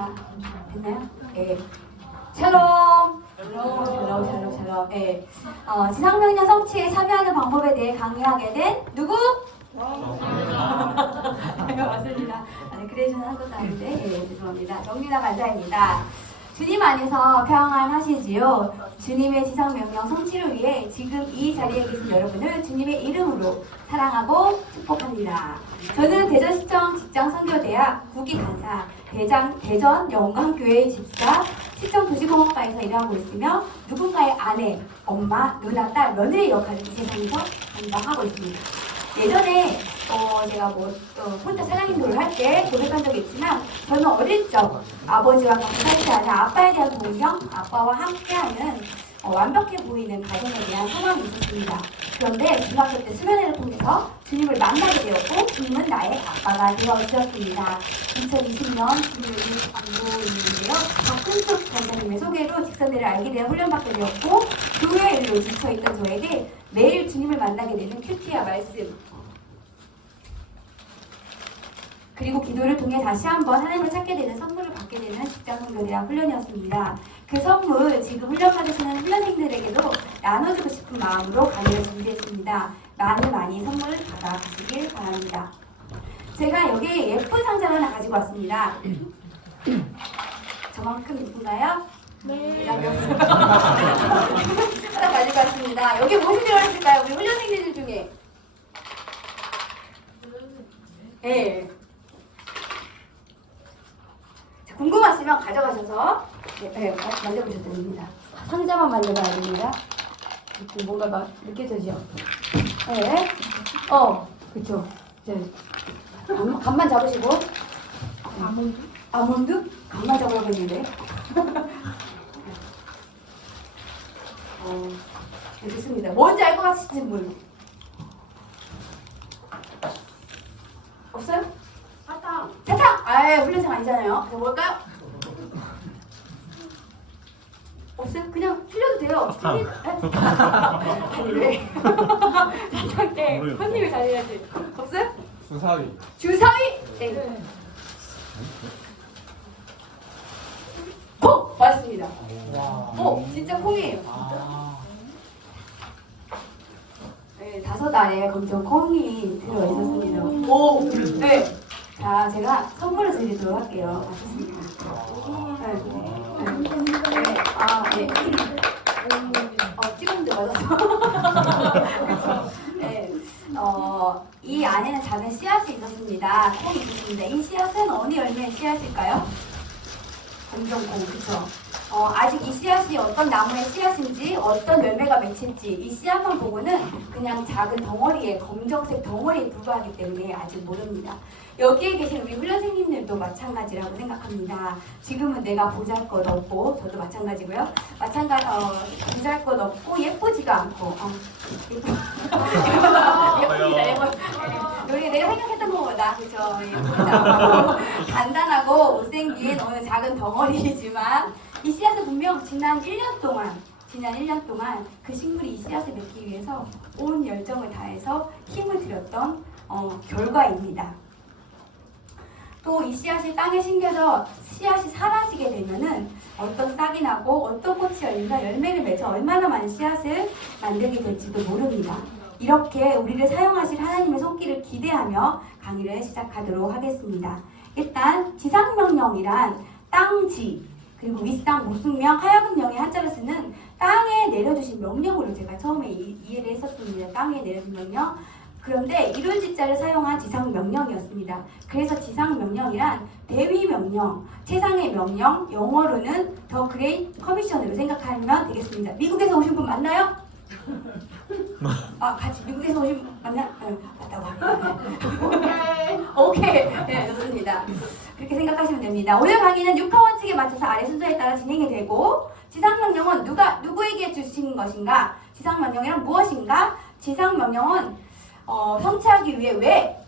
자, 됐나요? 예. 샬롬. 샬롬. 예. 지상명령 성취에 참여하는 방법에 대해 강의하게 된 누구? 맞습니다. 그레이션 한 것도 아닌데, 예, 죄송합니다. 정민아 간사입니다. 주님 안에서 평안하시지요. 주님의 지상명령 성취를 위해 지금 이 자리에 계신 여러분을 주님의 이름으로 사랑하고 축복합니다. 저는 대전시청 직장선교대학 국기간사, 대전 영광교회 집사, 시청도시공업과에서 일하고 있으며 누군가의 아내, 엄마, 누나, 딸, 며느리 역할을 이 세상에서 담당하고 있습니다. 예전에 제가 혼자 사장님들을 할 때 고백한 적이 있지만 저는 어릴 적 아버지와 같이 살지 않은 아빠에 대한 동경, 아빠와 함께하는 완벽해 보이는 가정에 대한 소망이 있었습니다. 그런데 중학교 때 수련회를 통해서 주님을 만나게 되었고 주님은 나의 아빠가 되어주셨습니다. 2020년 주님을 안고 있는데요. 박근숙 전사님의 소개로 직선대를 알게 되어 훈련받게 되었고 교회 일로 지쳐있던 저에게 매일 주님을 만나게 되는 큐티와 말씀 그리고 기도를 통해 다시 한번 하나님을 찾게 되는 선물을 받게 되는 직장선교대학 훈련이었습니다. 그 선물 지금 훈련 받으시는 훈련생들에게도 나눠주고 싶은 마음으로 강의를 준비했습니다. 많이 선물 받아가시길 바랍니다. 제가 여기 예쁜 상자를 하나 가지고 왔습니다. 저만큼 예쁜가요? 네. 하나 가지고 왔습니다. 여기 무엇이 들어있을까요? 우리 훈련생들 중에. 네. 궁금하시면 가져가셔서 만져보셔도 됩니다. 상자만 만져봐야 됩니다. 뭔가가 느껴지죠? 네. 그쵸. 간만 잡으시고. 아몬드? 간만 잡으라고 했는데. 좋습니다. 뭔지 알 것 같으신 분? 없어요? 사탕! 훈련생 아니잖아요. 그래서 뭘까요? 없어요? 그냥 틀려도 돼요. 아니 왜? 사탕 때 손님이 잘해야지. 없어요? 주사위. 주사위? 네. 콩! 맞습니다. 진짜 콩이에요. 네, 5알에 검정 콩이 들어있었습니다. 오! 네. 자, 제가 선물을 드리도록 할게요. 맞습니다. 찍었는데 맞았어. 그렇죠. 네. 이 안에는 작은 씨앗이 있었습니다. 콩이 있었습니다. 이 씨앗은 어느 열매의 씨앗일까요? 검정콩, 그쵸? 아직 이 씨앗이 어떤 나무의 씨앗인지 어떤 열매가 맺힐지 이 씨앗만 보고는 그냥 작은 덩어리에 검정색 덩어리에 불과하기 때문에 아직 모릅니다. 여기에 계신 우리 훈련생님들도 마찬가지라고 생각합니다. 지금은 내가 보잘것없고 저도 마찬가지고요. 보잘것없고 예쁘지가 않고 예쁩니다. 여기 내가 생각했던 것보다 그죠? 예쁘다. 간단하고 못생긴 어느 작은 덩어리이지만 이 씨앗은 분명 지난 1년 동안 그 식물이 이 씨앗을 맺기 위해서 온 열정을 다해서 힘을 들였던 결과입니다. 또 이 씨앗이 땅에 심겨져 씨앗이 사라지게 되면은 어떤 싹이 나고 어떤 꽃이 열리나 열매를 맺어 얼마나 많은 씨앗을 만들게 될지도 모릅니다. 이렇게 우리를 사용하실 하나님의 손길을 기대하며 강의를 시작하도록 하겠습니다. 일단 지상명령이란 땅지 그리고 윗상 목숨명 하야금령의 한자를 쓰는 땅에 내려주신 명령으로 제가 처음에 이해를 했었습니다. 땅에 내려준 명령. 그런데 이룰지자를 사용한 지상명령이었습니다. 그래서 지상명령이란 대위명령, 최상의 명령, 영어로는 더 그레이트 커미션으로 생각하면 되겠습니다. 미국에서 오신 분 맞나요? 같이 미국에서 오신 분 맞나요? 맞다고. 오케이. 네, 좋습니다. 그렇게 생각하시면 됩니다. 오늘 강의는 6화 원칙에 맞춰서 아래 순서에 따라 진행이 되고 지상명령은 누구에게 주신 것인가? 지상명령이란 무엇인가? 지상명령은 성취하기 위해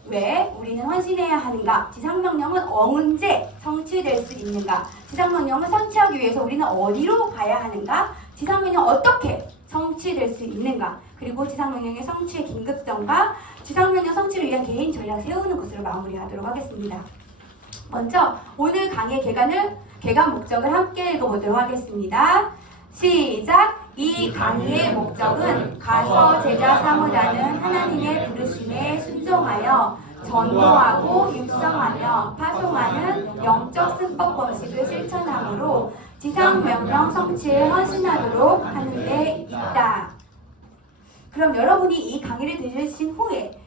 왜 우리는 헌신해야 하는가? 지상명령은 언제 성취될 수 있는가? 지상명령을 성취하기 위해서 우리는 어디로 가야 하는가? 지상명령 어떻게 성취될 수 있는가? 그리고 지상명령의 성취의 긴급성과 지상명령 성취를 위한 개인 전략 세우는 것으로 마무리하도록 하겠습니다. 먼저 오늘 강의 개관 목적을 함께 읽어보도록 하겠습니다. 시작! 이 강의의 목적은 가서 제자 삼으라는 하나님의 부르심에 순종하여 전도하고 육성하며 파송하는 영적 승법 법칙을 실천함으로 지상명령 성취에 헌신하도록 하는 데 있다. 그럼 여러분이 이 강의를 들으신 후에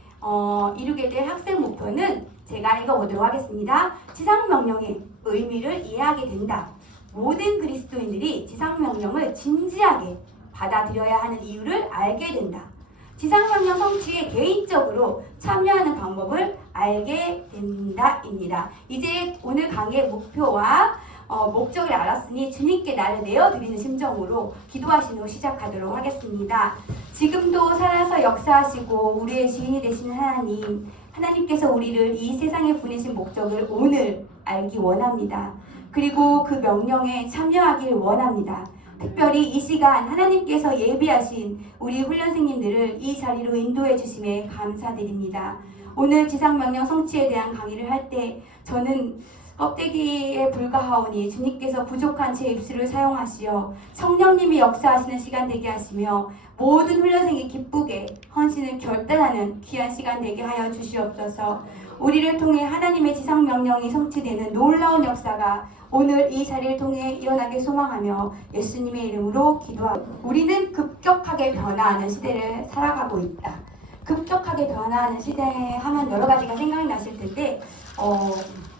이루게 될 학생 목표는 제가 읽어보도록 하겠습니다. 지상명령의 의미를 이해하게 된다. 모든 그리스도인들이 지상명령을 진지하게 받아들여야 하는 이유를 알게 된다. 지상명령 성취에 개인적으로 참여하는 방법을 알게 된다입니다. 이제 오늘 강의의 목표와 목적을 알았으니 주님께 나를 내어드리는 심정으로 기도하신 후 시작하도록 하겠습니다. 지금도 살아서 역사하시고 우리의 주인이 되시는 하나님께서 우리를 이 세상에 보내신 목적을 오늘 알기 원합니다. 그리고 그 명령에 참여하길 원합니다. 특별히 이 시간 하나님께서 예비하신 우리 훈련생님들을 이 자리로 인도해 주심에 감사드립니다. 오늘 지상명령 성취에 대한 강의를 할 때 저는 껍데기에 불과하오니 주님께서 부족한 제 입술을 사용하시어 성령님이 역사하시는 시간 되게 하시며 모든 훈련생이 기쁘게 헌신을 결단하는 귀한 시간 되게 하여 주시옵소서. 우리를 통해 하나님의 지상명령이 성취되는 놀라운 역사가 오늘 이 자리를 통해 일어나길 소망하며 예수님의 이름으로 기도하고, 우리는 급격하게 변화하는 시대를 살아가고 있다. 급격하게 변화하는 시대 하면 여러 가지가 생각나실 텐데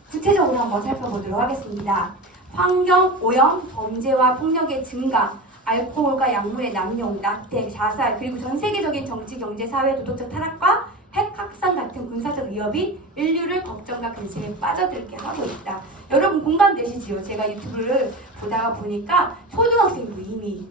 구체적으로 한번 살펴보도록 하겠습니다. 환경 오염, 범죄와 폭력의 증가, 알코올과 약물의 남용, 낙태, 자살, 그리고 전 세계적인 정치, 경제, 사회, 도덕적 타락과 핵 확산 같은 군사적 위협이 인류를 걱정과 근심에 빠져들게 하고 있다. 여러분 공감되시지요? 제가 유튜브를 보다가 보니까 초등학생도 이미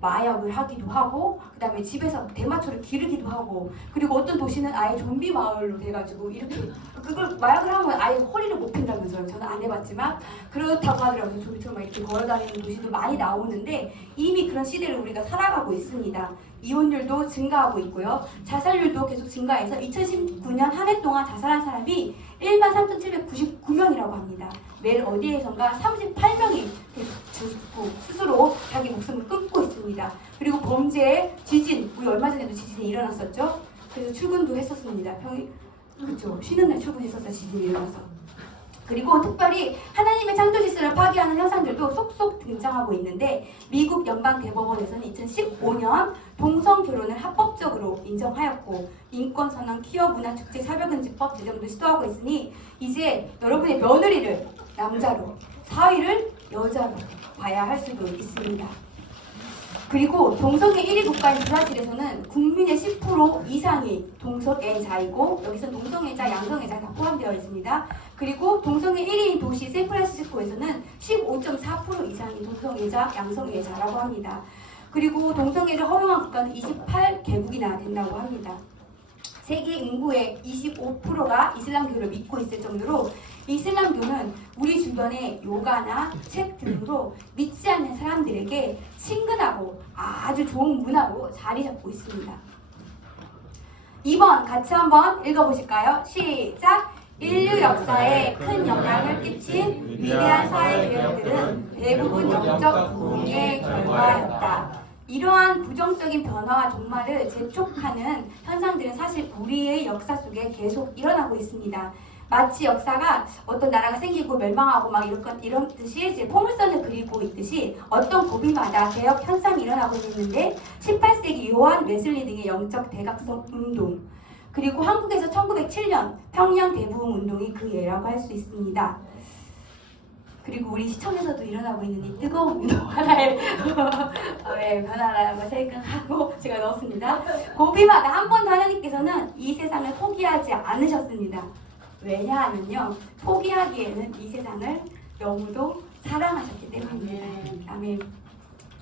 마약을 하기도 하고, 그 다음에 집에서 대마초를 기르기도 하고, 그리고 어떤 도시는 아예 좀비 마을로 돼가지고 이렇게 그걸 마약을 하면 아예 허리를 못 핀다면서요. 저는 안 해봤지만 그렇다고 하더라고요. 좀비처럼 막 이렇게 걸어다니는 도시도 많이 나오는데 이미 그런 시대를 우리가 살아가고 있습니다. 이혼율도 증가하고 있고요. 자살률도 계속 증가해서 2019년 한 해 동안 자살한 사람이 13,799명이라고 합니다. 매일 어디에선가 38명이 죽고 스스로 자기 목숨을 끊고 있습니다. 그리고 범죄, 지진, 우리 얼마 전에도 지진이 일어났었죠. 그래서 출근도 했었습니다. 그렇죠. 쉬는 날 출근했었어요. 지진이 일어나서. 그리고 특별히 하나님의 창조 질서를 파괴하는 현상들도 속속 등장하고 있는데, 미국 연방대법원에서는 2015년 동성 결혼을 합법적으로 인정하였고, 인권선언, 퀴어 문화축제 차별금지법 제정도 시도하고 있으니 이제 여러분의 며느리를 남자로, 사위를 여자로 봐야 할 수도 있습니다. 그리고 동성애 1위 국가인 브라질에서는 국민의 10% 이상이 동성애자이고, 여기서 동성애자, 양성애자 다 포함되어 있습니다. 그리고 동성애 1위인 도시 샌프란시스코에서는 15.4% 이상이 동성애자, 양성애자라고 합니다. 그리고 동성애를 허용한 국가는 28개국이나 된다고 합니다. 세계 인구의 25%가 이슬람교를 믿고 있을 정도로 이슬람교는 우리 주변의 요가나 책 등으로 믿지 않는 사람들에게 친근하고 아주 좋은 문화로 자리 잡고 있습니다. 2번 같이 한번 읽어보실까요? 시작! 인류 역사에 큰 영향을 끼친 위대한 사회 개혁들은 대부분 영적 부흥의 결과였다. 이러한 부정적인 변화와 종말을 재촉하는 현상들은 사실 우리의 역사 속에 계속 일어나고 있습니다. 마치 역사가 어떤 나라가 생기고 멸망하고 막 이렇듯이 이제 포물선을 그리고 있듯이 어떤 고비마다 개혁 현상이 일어나고 있는데, 18세기 요한 웨슬리 등의 영적 대각성 운동, 그리고 한국에서 1907년 평양 대부흥 운동이 그 예라고 할 수 있습니다. 그리고 우리 시청에서도 일어나고 있는 이 뜨거운 운동 하나의 변화라고 생각하고 제가 넣었습니다. 고비마다 한 번도 하나님께서는 이 세상을 포기하지 않으셨습니다. 왜냐하면요, 포기하기에는 이 세상을 너무도 사랑하셨기 때문입니다. 아멘.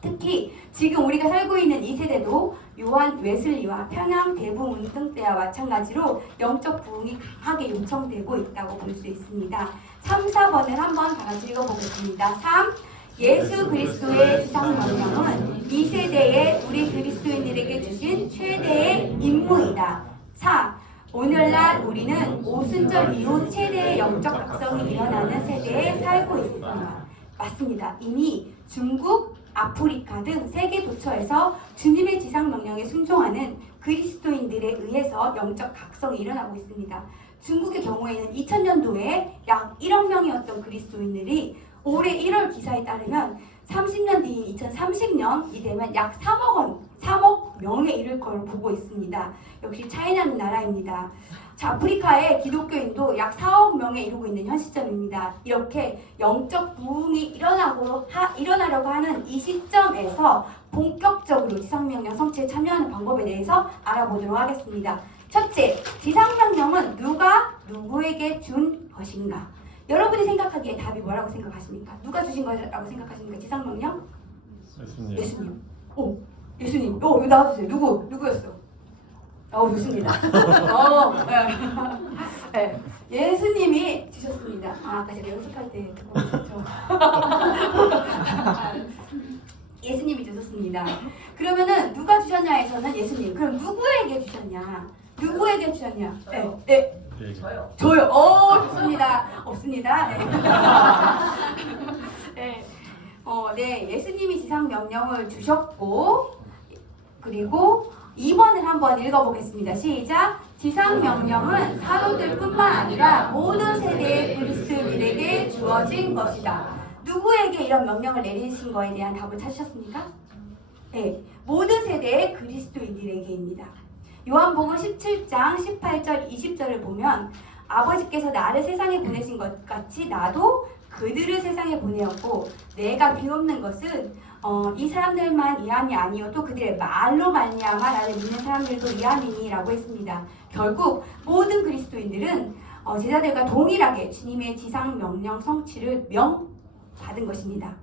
특히 지금 우리가 살고 있는 이 세대도 요한 웨슬리와 평양 대부흥 운동 때와 마찬가지로 영적 부흥이 강하게 요청되고 있다고 볼 수 있습니다. 3, 4번을 한번 다 같이 읽어보겠습니다. 3. 예수 그리스도의 지상명령은 이 세대에 우리 그리스도인들에게 주신 최대의 임무이다. 4. 오늘날 우리는 오순절 이후 최대의 영적 각성이 일어나는 세대에 살고 있습니다. 맞습니다. 이미 중국, 아프리카 등 세계 도처에서 주님의 지상 명령에 순종하는 그리스도인들에 의해서 영적 각성이 일어나고 있습니다. 중국의 경우에는 2000년도에 약 1억 명이었던 그리스도인들이 올해 1월 기사에 따르면 30년 뒤인 2030년이 되면 약 3억 명에 이를 걸 보고 있습니다. 역시 차이나는 나라입니다. 자, 아프리카의 기독교인도 약 4억 명에 이르고 있는 현 시점입니다. 이렇게 영적 부흥이 일어나려고 하는 이 시점에서 본격적으로 지상명령 성취에 참여하는 방법에 대해서 알아보도록 하겠습니다. 첫째, 지상명령은 누가 누구에게 준 것인가? 여러분이 생각하기에 답이 뭐라고 생각하십니까? 누가 주신 거라고 생각하십니까? 지상명령? 예수님. 예수님. 오, 예수님. 이거 나와주세요. 누구였어? 좋습니다. 네. 예수님이 주셨습니다. 아까 제가 연습할 때 듣고 있었죠. 예수님이 주셨습니다. 그러면은 누가 주셨냐에서는 예수님. 그럼 누구에게 주셨냐? 누구에게 주셨냐? 네. 저요. 좋습니다. 없습니다. 네. 네. 예수님이 지상 명령을 주셨고, 그리고 2번을 한번 읽어보겠습니다. 시작! 지상 명령은 사도들뿐만 아니라 모든 세대의 그리스도인에게 주어진 것이다. 누구에게 이런 명령을 내리신 거에 대한 답을 찾으셨습니까? 네, 모든 세대의 그리스도인들에게입니다. 요한복음 17장 18절 20절을 보면 아버지께서 나를 세상에 보내신 것 같이 나도 그들을 세상에 보내었고 내가 비옵는 것은 이 사람들만 이함이 아니어도 그들의 말로 말미암아 나를 믿는 사람들도 이함이니라고 했습니다. 결국 모든 그리스도인들은 제자들과 동일하게 주님의 지상 명령 성취를 받은 것입니다.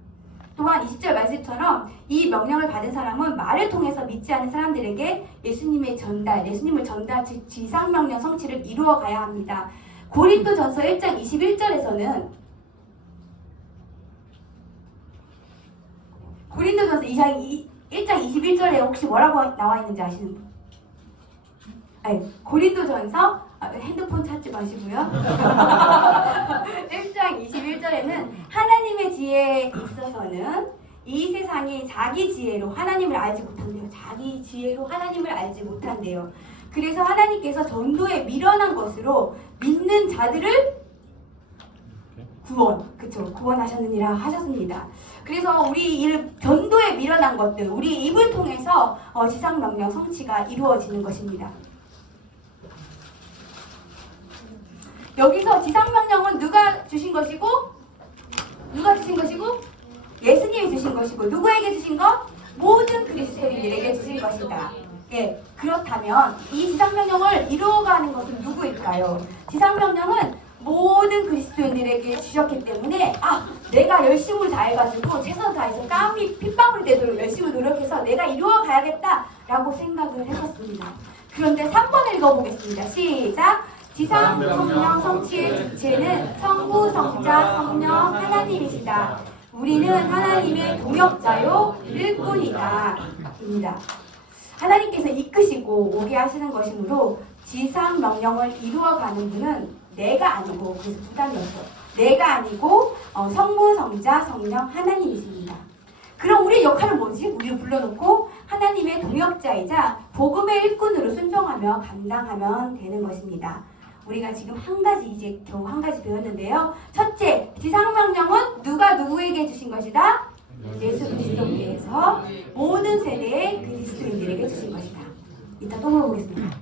또한 20절 말씀처럼 이 명령을 받은 사람은 말을 통해서 믿지 않은 사람들에게 예수님을 전달, 즉 지상 명령 성취를 이루어 가야 합니다. 고린도전서 1장 21절에서는 고린도전서 1장 21절에 혹시 뭐라고 나와 있는지 아시는 분? 네, 고린도전서 핸드폰 찾지 마시고요. 1장 21절에는 하나님의 지혜에 있어서는 이 세상이 자기 지혜로 하나님을 알지 못한대요. 자기 지혜로 하나님을 알지 못한대요. 그래서 하나님께서 전도에 미련한 것으로 믿는 자들을 구원하셨느니라 하셨습니다. 그래서 우리 전도에 미련한 것들, 우리 입을 통해서 지상명령 성취가 이루어지는 것입니다. 여기서 지상명령은 누가 주신 것이고 예수님이 주신 것이고 누구에게 주신 것? 모든 그리스도인들에게 주신 것이다. 예, 그렇다면 이 지상명령을 이루어가는 것은 누구일까요? 지상명령은 모든 그리스도인들에게 주셨기 때문에 내가 열심을 다해가지고 최선을 다해서 땀이 핏방울이 되도록 열심히 노력해서 내가 이루어가야겠다라고 생각을 했었습니다. 그런데 3번 읽어보겠습니다. 시작! 지상 명령 성취의 주체는 성부, 성자, 성령 하나님이시다. 우리는 하나님의 동역자요 일꾼이다. 입니다. 하나님께서 이끄시고 오게 하시는 것이므로 지상 명령을 이루어가는 분은 내가 아니고, 그래서 부담이었어요. 내가 아니고 성부, 성자, 성령 하나님이십니다. 그럼 우리의 역할은 뭐지? 우리를 불러놓고 하나님의 동역자이자 복음의 일꾼으로 순종하며 감당하면 되는 것입니다. 우리가 지금 겨우 한 가지 배웠는데요. 첫째, 지상명령은 누가 누구에게 주신 것이다? 예수 그리스도께서 모든 세대의 그리스도인들에게 주신 것이다. 이따 또 물어보겠습니다.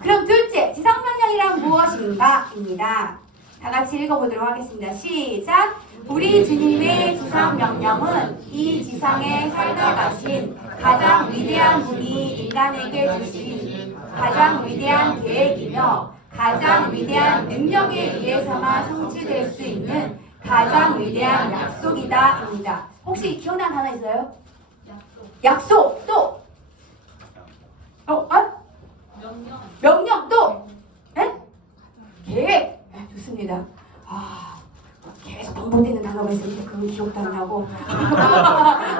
그럼 둘째, 지상명령이란 무엇인가? 입니다. 다 같이 읽어보도록 하겠습니다. 시작! 우리 주님의 지상명령은 이 지상에 살다 가신 가장 위대한 분이 인간에게 주신 가장 위대한 계획이며 가장 위대한 능력에 의해서만 성취될 수 있는 가장 위대한 약속이다. 입니다. 혹시 기억나는 하나 있어요? 약속! 또! 명령 또! 네? 계획! 네, 좋습니다. 계속 반복되는 단어가 있으니까 그건 기억도 안 나고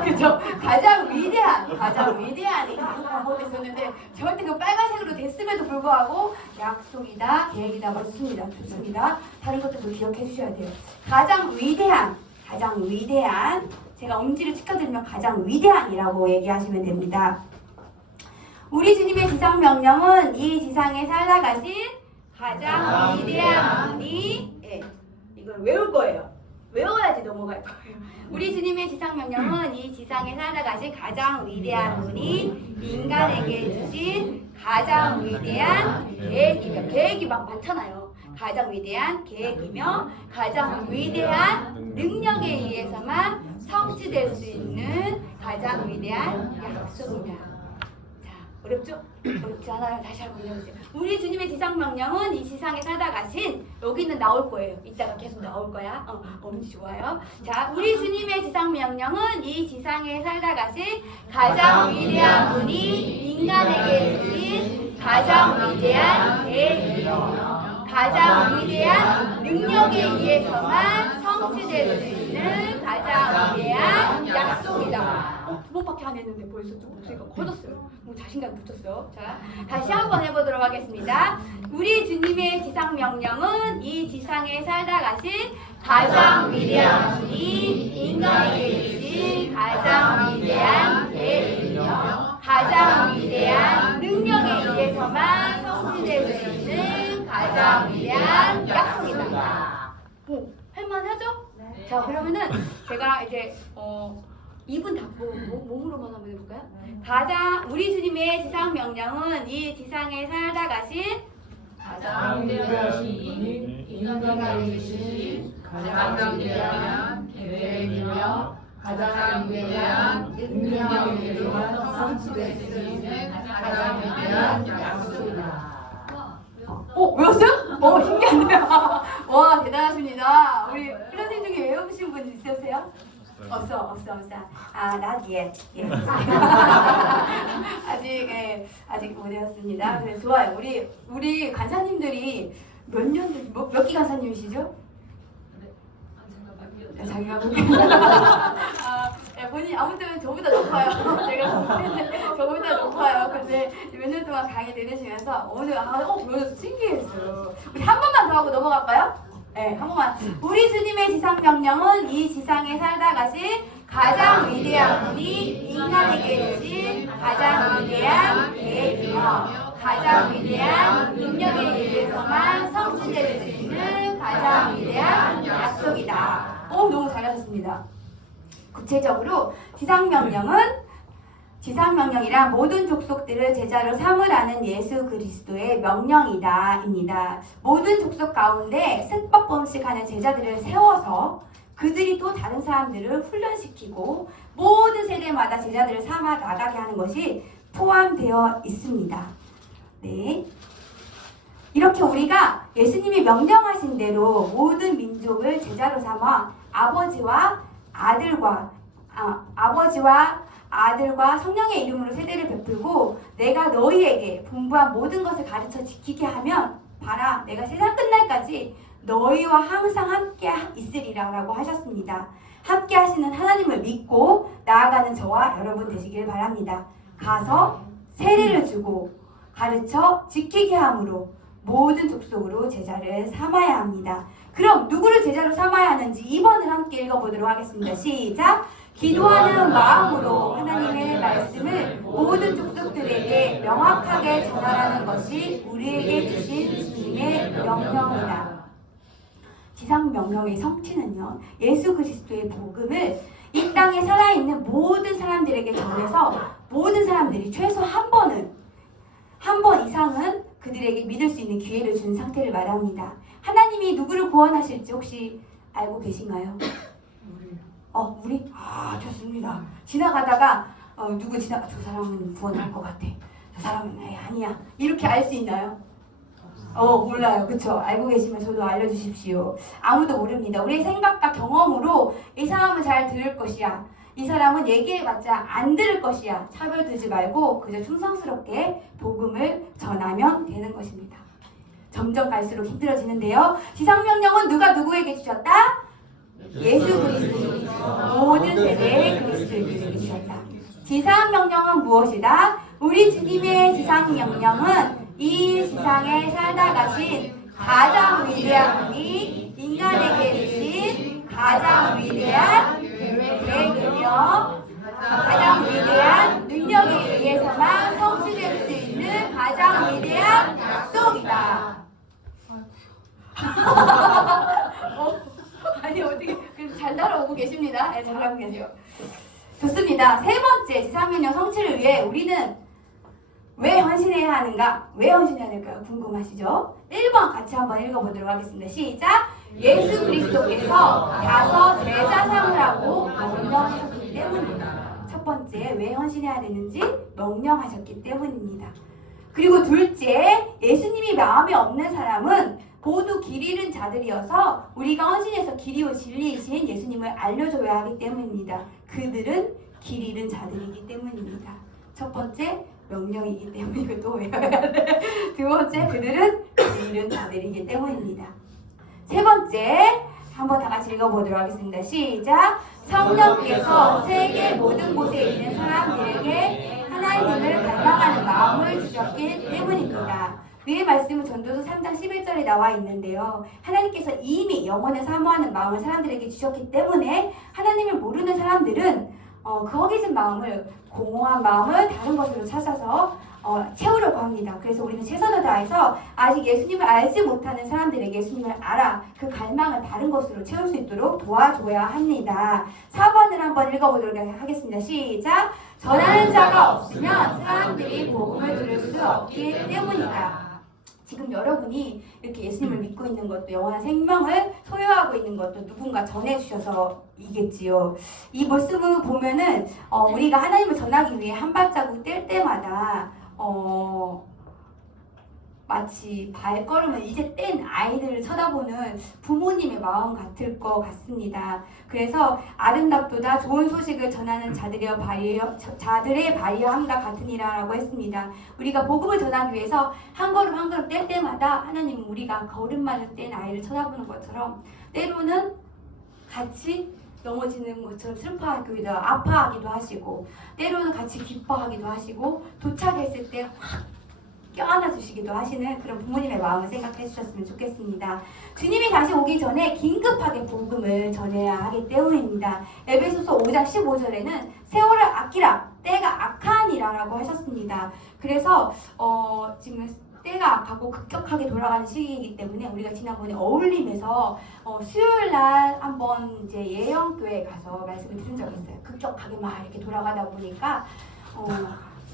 그죠? 가장 위대한이 계속 반복됐었는데 절대 그 빨간색으로 됐음에도 불구하고 약속이다, 계획이다 맞습니다. 좋습니다. 다른 것들도 기억해 주셔야 돼요. 가장 위대한 제가 엄지를 치켜드리면 가장 위대한이라고 얘기하시면 됩니다. 우리 주님의 지상명령은 이 지상에 살아가신 가장 위대한 분이 이걸 외울 거예요. 외워야지 넘어갈 거예요. 우리 주님의 지상명령은 이 지상에 살아가신 가장 위대한 분이 인간에게 주신 가장 위대한 계획이 막 많잖아요. 가장 위대한 계획이며 가장 위대한 능력에 의해서만 성취될 수 있는 가장 위대한 약속이다. 어렵죠? 어렵지 않아요. 다시 한번 읽어주세요. 우리 주님의 지상명령은 이 지상에 살아가신 여기는 나올 거예요. 이따가 계속 나올 거야. 엄지 좋아요. 자, 우리 주님의 지상명령은 이 지상에 살아가신 가장 위대한 분이 인간에게 주신 가장 위대한 계획이며 가장 위대한 능력에 의해서만 성취될 수 있는 가장 위대한 약속이다. 두 번밖에 안 했는데 벌써 좀 목소리가 커졌어요. 자신감 붙었어요. 자, 다시 한번 해보도록 하겠습니다. 우리 주님의 지상명령은 이 지상에 살다 가신 가장 위대한 분이 인간에게 주신 가장 위대한 계획이며 가장 위대한 능력에 의해서만 성취될 수 있는 가장 위대한 약속이다. 할만하죠? 네. 자, 그러면은 제가 이제 입은 닫고 몸으로만 한번 해볼까요? 우리 주님의 지상 명령은 이 지상에 살다 가신 가장 위대한 분이 인간에게 주신 가장 위대한 계획이며 가장 위대한 능력에 의해서 성취될 수 있는 가장 위대한 약속이다. 외웠어요? 신기하네요. 와, 대단하십니다. 우리 클래스 중에 외우신 분 있으세요? 없어. not yet. 아직 못 외웠습니다. 그래서 좋아요. 우리 간사님들이 몇 기 간사님이시죠? 자기가 본인 아무튼 저보다 높아요. 제가 저보다 높아요. 근데 몇 년 동안 강의 들으시면서 오늘 보여줘서 신기했어요. 우리 한 번만 더 하고 넘어갈까요? 네, 한 번만. 우리 주님의 지상명령은 이 지상에 살다 가신 가장 위대한 분이 인간에게 주신 가장 위대한 계획이며 가장 위대한 능력에 의해서만 성취될 수 있는 가장 위대한 약속이다. 너무 잘하셨습니다. 구체적으로 지상명령이란 모든 족속들을 제자로 삼으라는 예수 그리스도의 명령이다입니다. 모든 족속 가운데 승법범식하는 제자들을 세워서 그들이 또 다른 사람들을 훈련시키고 모든 세대마다 제자들을 삼아 나가게 하는 것이 포함되어 있습니다. 네. 이렇게 우리가 예수님이 명령하신 대로 모든 민족을 제자로 삼아 아버지와 아들과 성령의 이름으로 세대를 베풀고 내가 너희에게 분부한 모든 것을 가르쳐 지키게 하면 봐라 내가 세상 끝날까지 너희와 항상 함께 있으리라 라고 하셨습니다. 함께 하시는 하나님을 믿고 나아가는 저와 여러분 되시길 바랍니다. 가서 세례를 주고 가르쳐 지키게 함으로 모든 족속으로 제자를 삼아야 합니다. 그럼 누구를 제자로 삼아야 하는지 2번을 함께 읽어보도록 하겠습니다. 시작! 기도하는 마음으로 하나님의 말씀을 모든 족속들에게 명확하게 전하라는 것이 우리에게 주신 주님의 명령이다. 지상명령의 성취는요. 예수 그리스도의 복음을 이 땅에 살아있는 모든 사람들에게 전해서 모든 사람들이 최소 한 번 이상은 그들에게 믿을 수 있는 기회를 준 상태를 말합니다. 하나님이 누구를 구원하실지 혹시 알고 계신가요? 우리? 좋습니다. 지나가다가 저 사람은 구원할 것 같아. 저 사람은 아니야. 이렇게 알 수 있나요? 몰라요. 그쵸? 알고 계시면 저도 알려주십시오. 아무도 모릅니다. 우리의 생각과 경험으로 이 사람은 잘 들을 것이야. 이 사람은 얘기해봤자 안 들을 것이야. 차별 두지 말고 그저 충성스럽게 복음을 전하면 되는 것입니다. 점점 갈수록 힘들어지는데요. 지상명령은 누가 누구에게 주셨다? 예수 그리스도니 모든 세대의 그리스도를 주셨다. 지상 명령은 무엇이다? 우리 주님의 지상 명령은 이 세상에 살다 가신 가장 위대한 분이 인간에게 주신 가장 위대한 계획이며 가장 위대한 능력에 의해서만 성취될 수 있는 가장 위대한 약속이다. 아니 어떻게 그래도 잘 따라오고 계십니다. 네, 잘하고 계세요. 좋습니다. 세 번째 지상명령 성취를 위해 우리는 왜 헌신해야 하는가? 왜 헌신해야 될까요? 궁금하시죠? 1번 같이 한번 읽어보도록 하겠습니다. 시작! 예수 그리스도께서 다섯 제자 삼으라고 명령하셨기 때문입니다. 첫 번째, 왜 헌신해야 되는지 명령하셨기 때문입니다. 그리고 둘째, 예수님이 마음에 없는 사람은 모두 길 잃은 자들이어서 우리가 헌신해서 길이요 진리이신 예수님을 알려줘야 하기 때문입니다. 그들은 길 잃은 자들이기 때문입니다. 첫 번째, 명령이기 때문에 이거 또 외워야 돼. 두 번째, 그들은 길 잃은 자들이기 때문입니다. 세 번째, 한번 다 같이 읽어보도록 하겠습니다. 시작! 성령께서 세계 모든 곳에 있는 사람들에게 하나님을 갈망하는 마음을 주셨기 때문입니다. 위의 말씀은 전도서 3장 11절에 나와 있는데요. 하나님께서 이미 영혼을 사모하는 마음을 사람들에게 주셨기 때문에 하나님을 모르는 사람들은 그 허기진 마음을, 공허한 마음을 다른 것으로 찾아서 채우려고 합니다. 그래서 우리는 최선을 다해서 아직 예수님을 알지 못하는 사람들에게 예수님을 알아 그 갈망을 다른 것으로 채울 수 있도록 도와줘야 합니다. 4번을 한번 읽어보도록 하겠습니다. 시작! 전하는 자가 없으면 사람들이 복음을 들을 수 없기 때문이다. 지금 여러분이 이렇게 예수님을 믿고 있는 것도 영원한 생명을 소유하고 있는 것도 누군가 전해주셔서이겠지요. 이 모습을 보면은 우리가 하나님을 전하기 위해 한 발자국 뗄 때마다 마치 발걸음을 이제 뗀 아이들을 쳐다보는 부모님의 마음 같을 것 같습니다. 그래서 아름답도다 좋은 소식을 전하는 자들의 발휘함과 같으니라라고 했습니다. 우리가 복음을 전하기 위해서 한 걸음 한 걸음 뗄 때마다 하나님은 우리가 걸음마를 뗀 아이를 쳐다보는 것처럼 때로는 같이 넘어지는 것처럼 슬퍼하기도 아파하기도 하시고 때로는 같이 기뻐하기도 하시고 도착했을 때 확 껴안아 주시기도 하시는 그런 부모님의 마음을 생각해 주셨으면 좋겠습니다. 주님이 다시 오기 전에 긴급하게 복음을 전해야 하기 때문입니다. 에베소서 5장 15절에는 세월을 아끼라 때가 악하니라라고 하셨습니다. 그래서 지금 때가 악하고 급격하게 돌아가는 시기이기 때문에 우리가 지난번에 어울림에서 수요일 날 한번 이제 예영교회에 가서 말씀을 드린 적이 있어요. 급격하게 막 이렇게 돌아가다 보니까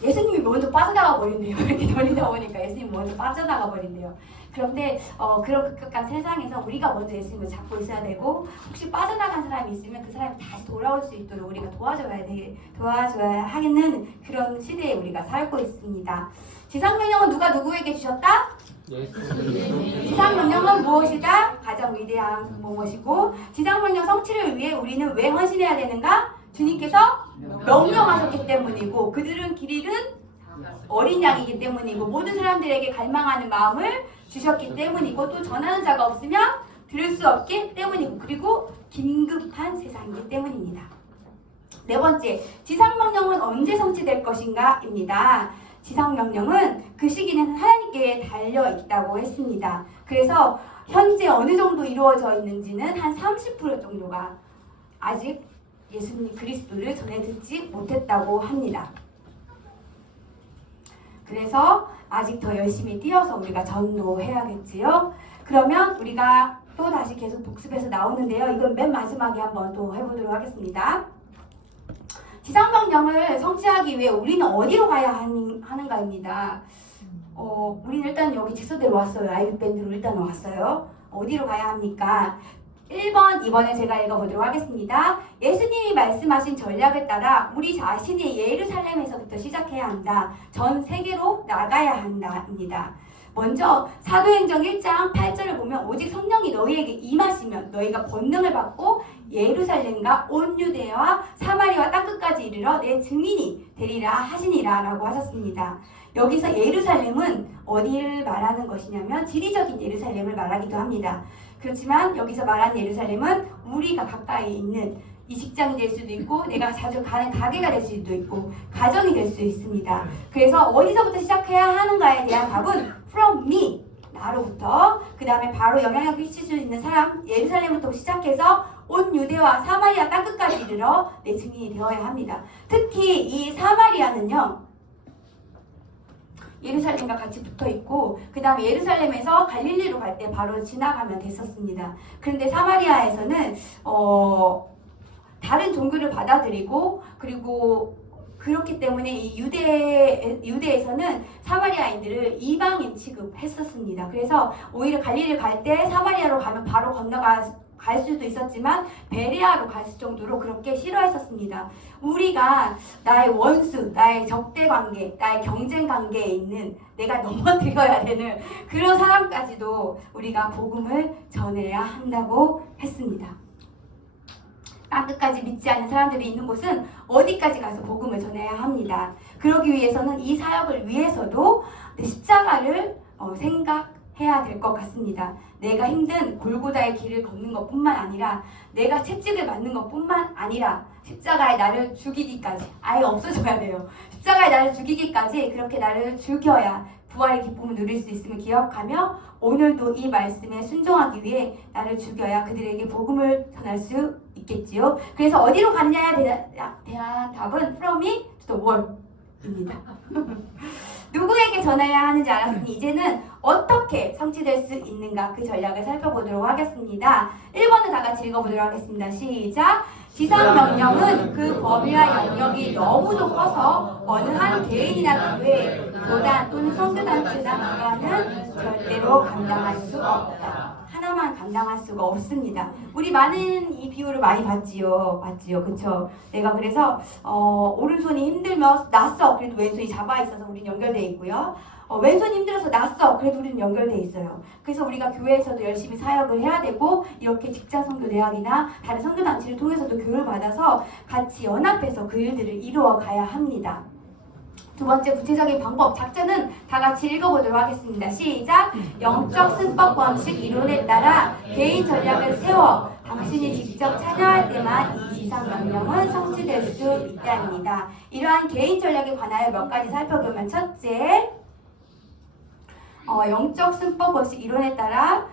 예수님이 먼저 빠져나가 버린대요. 이렇게 돌리다 보니까 예수님이 먼저 빠져나가 버린대요. 그런데 그런 급격한 세상에서 우리가 먼저 예수님을 잡고 있어야 되고 혹시 빠져나간 사람이 있으면 그 사람이 다시 돌아올 수 있도록 우리가 도와줘야 하겠는 그런 시대에 우리가 살고 있습니다. 지상명령은 누가 누구에게 주셨다? 지상명령은 무엇이다? 가장 위대한 무엇이고 지상명령 성취를 위해 우리는 왜 헌신해야 되는가? 주님께서 명령하셨기 때문이고 그들은 길 잃은 어린 양이기 때문이고 모든 사람들에게 갈망하는 마음을 주셨기 때문이고 또 전하는 자가 없으면 들을 수 없기 때문이고 그리고 긴급한 세상이기 때문입니다. 네 번째, 지상명령은 언제 성취될 것인가? 입니다. 지상명령은 그 시기는 하나님께 달려 있다고 했습니다. 그래서 현재 어느 정도 이루어져 있는지는 한 30% 정도가 아직 예수님 그리스도를 전해 듣지 못했다고 합니다. 그래서 아직 더 열심히 뛰어서 우리가 전도해야겠지요. 그러면 우리가 또 다시 계속 복습해서 나오는데요. 이건 맨 마지막에 한번 또 해보도록 하겠습니다. 지상명령을 성취하기 위해 우리는 어디로 가야 하는가입니다. 우리는 일단 여기 직선대로 왔어요. 라이브 밴드로 일단 왔어요. 어디로 가야 합니까? 1번, 2번을 제가 읽어보도록 하겠습니다. 예수님이 말씀하신 전략을 따라 우리 자신이 예루살렘에서부터 시작해야 한다. 전 세계로 나가야 한다입니다. 먼저 사도행전 1장 8절을 보면 오직 성령이 너희에게 임하시면 너희가 권능을 받고 예루살렘과 온 유대와 사마리아 땅끝까지 이르러 내 증인이 되리라 하시니라 라고 하셨습니다. 여기서 예루살렘은 어디를 말하는 것이냐면 지리적인 예루살렘을 말하기도 합니다. 그렇지만 여기서 말하는 예루살렘은 우리가 가까이 있는 이 직장이 될 수도 있고 내가 자주 가는 가게가 될 수도 있고 가정이 될 수 있습니다. 그래서 어디서부터 시작해야 하는가에 대한 답은 from me, 나로부터, 그 다음에 바로 영향력을 끼칠 수 있는 사람 예루살렘부터 시작해서 온 유대와 사마리아 땅끝까지 이르러 내 증인이 되어야 합니다. 특히 이 사마리아는요, 예루살렘과 같이 붙어 있고 그 다음에 예루살렘에서 갈릴리로 갈 때 바로 지나가면 됐었습니다. 그런데 사마리아에서는 다른 종교를 받아들이고 그리고 그렇기 때문에 이 유대에서는 사마리아인들을 이방인 취급했었습니다. 그래서 오히려 갈릴리를 갈 때 사마리아로 가면 바로 갈 수도 있었지만 베레아로 갈 정도로 그렇게 싫어했었습니다. 우리가 나의 원수, 나의 적대 관계, 나의 경쟁 관계에 있는 내가 넘어뜨려야 되는 그런 사람까지도 우리가 복음을 전해야 한다고 했습니다. 땅끝까지 믿지 않는 사람들이 있는 곳은 어디까지 가서 복음을 전해야 합니다. 그러기 위해서는 이 사역을 위해서도 십자가를 생각해야 될 것 같습니다. 내가 힘든 골고다의 길을 걷는 것뿐만 아니라 내가 채찍을 맞는 것뿐만 아니라 십자가에 나를 죽이기까지 아예 없어져야 돼요. 십자가에 나를 죽이기까지 그렇게 나를 죽여야 부활의 기쁨을 누릴 수 있음을 기억하며 오늘도 이 말씀에 순종하기 위해 나를 죽여야 그들에게 복음을 전할 수 있겠지요. 그래서 어디로 가느냐에 대한 답은 from me to the world입니다. 누구에게 전해야 하는지 알았으니 이제는 어떻게 성취될 수 있는가 그 전략을 살펴보도록 하겠습니다. 1번을 다 같이 읽어보도록 하겠습니다. 시작! 지상명령은 그 범위와 영역이 너무도 커서 어느 한 개인이나 교회, 교단 또는 선교단체나 기관은 절대로 감당할 수 없다. 하나만 감당할 수가 없습니다. 우리 많은 이 비유를 많이 봤지요. 그쵸? 내가 그래서 오른손이 힘들면 났어. 그래도 왼손이 잡아 있어서 우린 연결돼 있고요. 왼손이 힘들어서 났어. 그래도 우리는 연결돼 있어요. 그래서 우리가 교회에서도 열심히 사역을 해야 되고 이렇게 직장 선교 대학이나 다른 선교 단체를 통해서도 교육을 받아서 같이 연합해서 그 일들을 이루어 가야 합니다. 두 번째 구체적인 방법, 작전은 다 같이 읽어보도록 하겠습니다. 시작! 영적 승법 원칙 이론에 따라 개인 전략을 세워 당신이 직접 참여할 때만 이 지상 명령은 성취될 수 있다입니다. 이러한 개인 전략에 관하여 몇 가지 살펴보면 첫째, 영적 승법 원칙 이론에 따라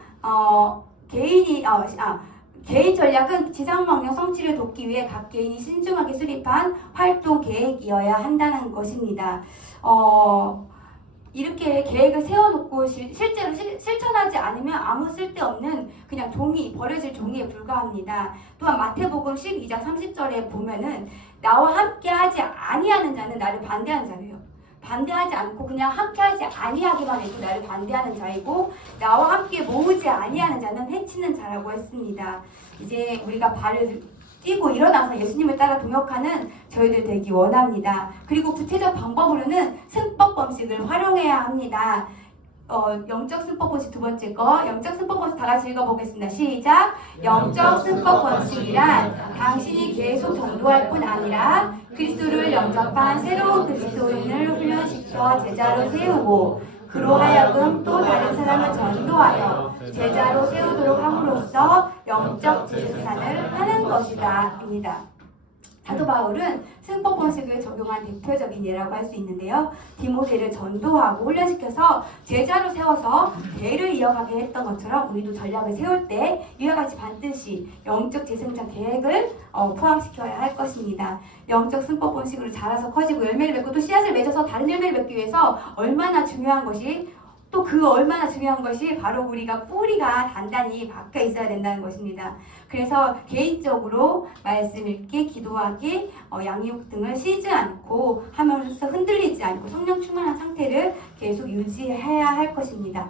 개인 전략은 지상명령 성취를 돕기 위해 각 개인이 신중하게 수립한 활동 계획이어야 한다는 것입니다. 이렇게 계획을 세워놓고 실제로 실천하지 않으면 아무 쓸데없는 그냥 버려질 종이에 불과합니다. 또한 마태복음 12장 30절에 보면은 나와 함께 하지 아니하는 자는 나를 반대하는 자예요. 반대하지 않고 그냥 함께하지 아니하기만 해도 나를 반대하는 자이고 나와 함께 모으지 아니하는 자는 해치는 자라고 했습니다. 이제 우리가 발을 뛰고 일어나서 예수님을 따라 동역하는 저희들 되기 원합니다. 그리고 구체적 방법으로는 승법 범식을 활용해야 합니다. 영적 승법 원칙 두 번째 거, 영적 승법 원칙 다 같이 읽어보겠습니다. 시작! 영적 승법 원칙이란 당신이 계속 전도할 뿐 아니라 그리스도를 영접한 새로운 그리스도인을 훈련시켜 제자로 세우고 그로 하여금 또 다른 사람을 전도하여 제자로 세우도록 함으로써 영적 재생산을 하는 것이다 입니다. 사도 바울은 승법 원칙을 적용한 대표적인 예라고 할 수 있는데요. 디모데를 전도하고 훈련시켜서 제자로 세워서 대를 이어가게 했던 것처럼 우리도 전략을 세울 때 이와 같이 반드시 영적 재생산 계획을 포함시켜야 할 것입니다. 영적 승법 원칙으로 자라서 커지고 열매를 맺고 또 씨앗을 맺어서 다른 열매를 맺기 위해서 얼마나 중요한 것이 바로 우리가 뿌리가 단단히 박혀 있어야 된다는 것입니다. 그래서 개인적으로 말씀 읽기, 기도하기, 양육 등을 쉬지 않고 하면서 흔들리지 않고 성령 충만한 상태를 계속 유지해야 할 것입니다.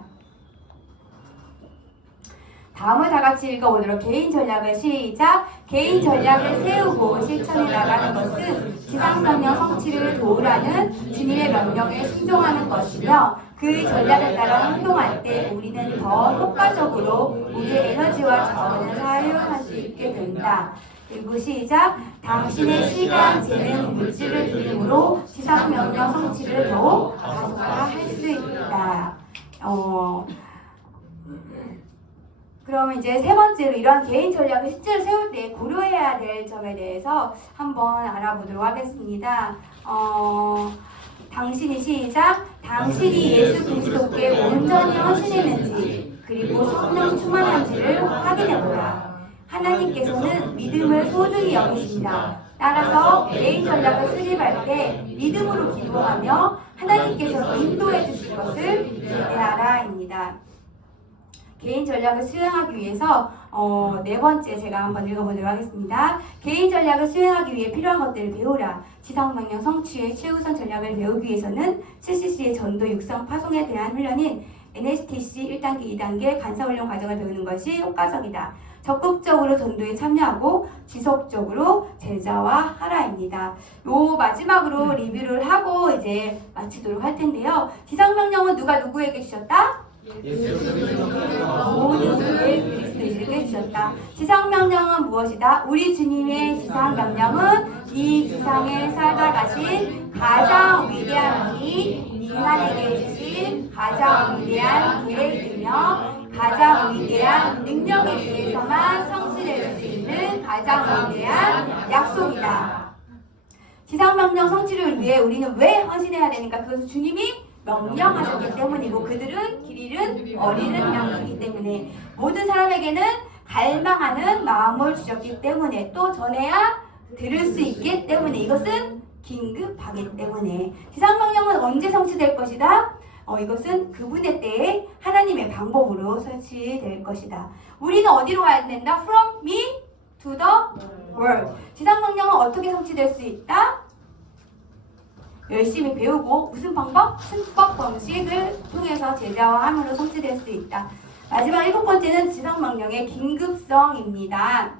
다음을 다 같이 읽어보도록 개인 전략을 시작! 개인 전략을 세우고 실천해 나가는 것은 지상명령 성취를 도우라는 주님의 명령에 순종하는 것이며 그 전략에 따라 행동할 때 우리는 더 효과적으로 우리의 에너지와 자원을 사용할 수 있게 된다. 그리고 시작! 당신의 시간, 재능, 물질을 들임으로 지상명령 성취를 더욱 가속화할 수 있다. 그러면 이제 세 번째로 이러한 개인 전략을 실제로 세울 때 고려해야 될 점에 대해서 한번 알아보도록 하겠습니다. 당신이 시작. 당신이 예수 그리스도께 온전히 헌신했는지 그리고 성령 충만한지를 확인해보라. 하나님께서는 믿음을 소중히 여기십니다. 따라서 개인 전략을 수립할 때 믿음으로 기도하며 하나님께서 인도해 주실 것을 기대하라입니다. 개인 전략을 수행하기 위해서 네 번째 제가 한번 읽어보도록 하겠습니다. 개인 전략을 수행하기 위해 필요한 것들을 배우라. 지상명령 성취의 최우선 전략을 배우기 위해서는 CCC의 전도 육성 파송에 대한 훈련인 NSTC 1단계, 2단계 간사훈련 과정을 배우는 것이 효과적이다. 적극적으로 전도에 참여하고 지속적으로 제자화 하라입니다. 요 마지막으로 리뷰를 하고 이제 마치도록 할 텐데요. 지상명령은 누가 누구에게 주셨다? 모든 교회 그리스도인에게 주셨다. 지상명령은 무엇이다? 우리 주님의 지상명령은 이 지상에 살다 가신 가장 위대한 분이 인간에게 주신 가장 위대한 계획이며 가장 위대한 능력에 의해서만 성취될 수 있는 가장 위대한 약속이다. 지상명령 성취를 위해 우리는 왜 헌신해야 되니까? 그것은 주님이 명령하셨기 때문이고 그들은 길 잃은 어린은 양이기 때문에 모든 사람에게는 갈망하는 마음을 주셨기 때문에 또 전해야 들을 수 있기 때문에 이것은 긴급하기 때문에 지상명령은 언제 성취될 것이다? 이것은 그분의 때에 하나님의 방법으로 설치될 것이다. 우리는 어디로 가야 된다? From me to the world. 지상명령은 어떻게 성취될 수 있다? 열심히 배우고 무슨 방법? 승법 방식을 통해서 제자화함으로 성취될 수 있다. 마지막 7번째는 지상명령의 긴급성입니다.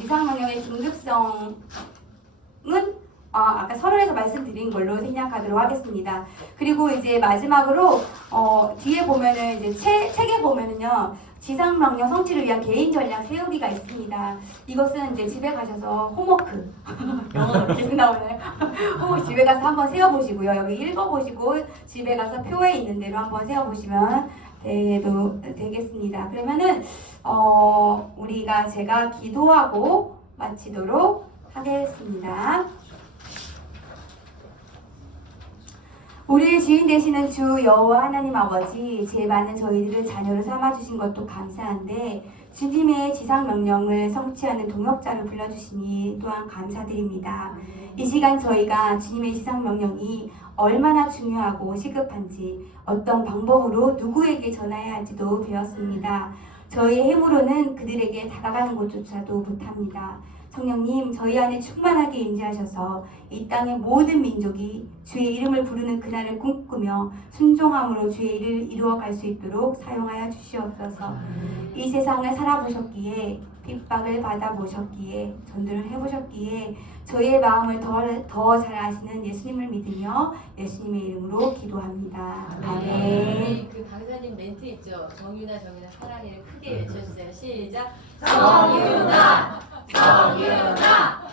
지상명령의 긴급성은 아까 서론에서 말씀드린 걸로 생략하도록 하겠습니다. 그리고 이제 마지막으로 뒤에 보면은 이제 책에 보면은요 지상명령 성취를 위한 개인 전략 세우기가 있습니다. 이것은 이제 집에 가셔서 홈워크 영어로 계속 나오네요. 홈워크 집에 가서 한번 세워보시고요. 여기 읽어보시고 집에 가서 표에 있는 대로 한번 세워보시면 되겠습니다. 그러면은 제가 기도하고 마치도록 하겠습니다. 우리의 주인 되시는 주 여호와 하나님 아버지, 죄 많은 저희들을 자녀로 삼아주신 것도 감사한데 주님의 지상명령을 성취하는 동역자로 불러주시니 또한 감사드립니다. 이 시간 저희가 주님의 지상명령이 얼마나 중요하고 시급한지 어떤 방법으로 누구에게 전해야 할지도 배웠습니다. 저희의 힘으로는 그들에게 다가가는 것조차도 못합니다. 성령님, 저희 안에 충만하게 임재하셔서 이 땅의 모든 민족이 주의 이름을 부르는 그날을 꿈꾸며 순종함으로 주의 일을 이루어갈 수 있도록 사용하여 주시옵소서. 이 세상을 살아보셨기에 핍박을 받아보셨기에 전도를 해보셨기에 저희의 마음을 더 잘 아시는 예수님을 믿으며 예수님의 이름으로 기도합니다. 아멘. 그 강사님 멘트 있죠? 정유나 사랑해를 크게 외쳐주세요. 시작. 정유나 정유나